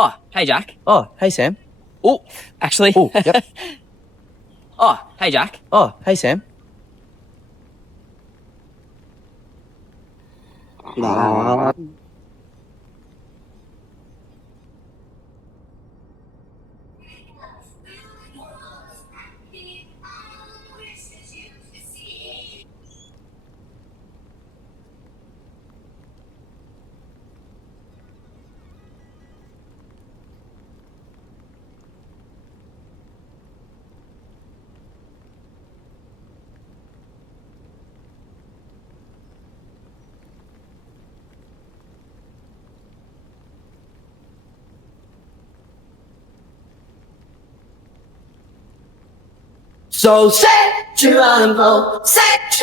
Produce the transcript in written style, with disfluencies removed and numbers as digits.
Oh, hey, Jack. Oh, hey, Sam. Oh, actually. Oh, yep. Oh, hey, Jack. Oh, hey, Sam. So set your alarm, set